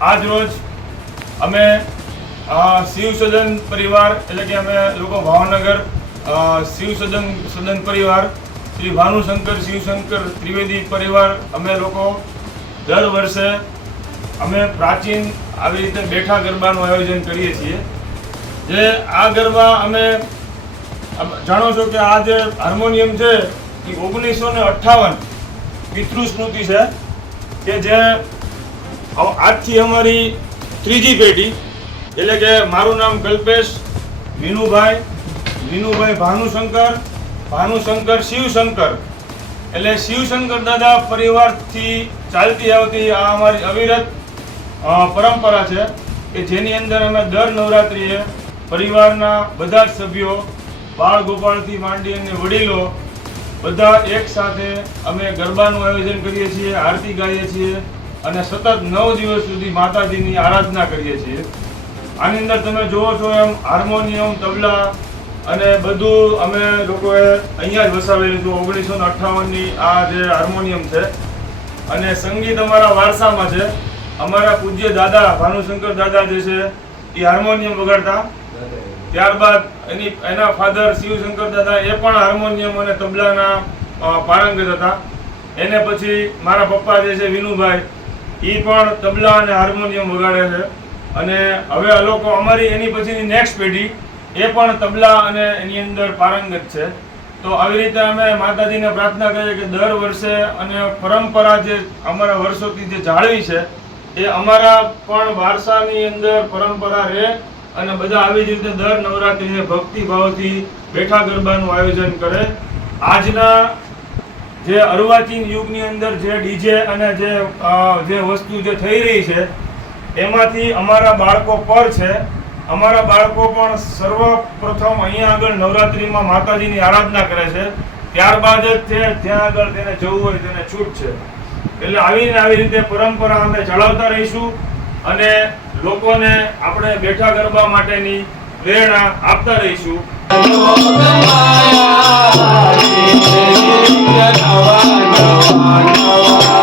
આજ રોજ અમે શિવ સદન પરિવાર એટલે કે અમે લોકો ભાવનગર શિવ સદન પરિવાર શ્રી ભાનુશંકર શિવશંકર ત્રિવેદી પરિવાર અમે લોકો દર વર્ષે અમે પ્રાચીન આવી રીતે બેઠા ગરબાનું આયોજન કરીએ છીએ। જે આ ગરબા અમે જાણો છો કે આ જે હાર્મોનિયમ છે એ 1958 પિતૃસ્મૃતિ છે કે જે આજથી અમારી ત્રીજી પેઢી એટલે કે મારું નામ કલ્પેશ વિનુભાઈ ભાનુશંકર શિવશંકર એટલે શિવશંકર દાદા પરિવારથી ચાલતી આવતી આ અમારી અવિરત પરંપરા છે કે જેની અંદર અમે દર નવરાત્રિએ પરિવારના બધા જ સભ્યો બાળ ગોપાળથી માંડી અને વડીલો બધા એક સાથે અમે ગરબાનું આયોજન કરીએ છીએ, આરતી ગાઈએ છીએ અને સતત 9 દિવસ સુધી માતાજીની આરાધના કરીએ છીએ। આની અંદર તમે જુઓ છો એમ હાર્મોનિયમ, તબલા અને બધું અમે લોકોએ અહીંયા જ વસાવેલું છે। 1958ની આ જે હાર્મોનિયમ છે અને સંગીત અમારા વારસામાં છે। અમારા પૂજ્ય દાદા ભાનુશંકર દાદા જે છે એ હાર્મોનિયમ વગાડતા, ત્યારબાદ એના ફાધર શિવશંકર દાદા એ પણ હાર્મોનિયમ અને તબલાના પારંગત હતા। એને પછી મારા પપ્પા જે છે વિનુભાઈ એ પણ તબલા અને હાર્મોનિયમ વગાડે છે અને હવે આ લોકો અમારી એની પછીની નેક્સ્ટ પેઢી એ પણ તબલા અને એની અંદર પારંગત છે। તો આવી રીતે અમે માતાજીને પ્રાર્થના કરીએ કે દર વર્ષે અને પરંપરા જે અમારા વર્ષોથી જે જાળવી છે એ અમારા પણ વારસાની અંદર પરંપરા રહે અને બધા આવી જ રીતે દર નવરાત્રિને ભક્તિભાવથી બેઠા ગરબાનું આયોજન કરે। આજના જે અર્વાચીન યુગની અંદર જે ડીજે અને જે વસ્તુ જે થઈ રહી છે એમાંથી અમારા બાળકો પર છે। અમારા બાળકો પણ સર્વપ્રથમ અહીંયા આગળ નવરાત્રિમાં માતાજીની આરાધના કરે છે, ત્યારબાદ જ તે જ્યાં આગળ તેને જવું હોય તેને છૂટ છે। એટલે આવી રીતે પરંપરા અમે ચલાવતા રહીશું અને લોકોને આપણે બેઠા ગરબા માટેની પ્રેરણા આપતા રહીશું। નવા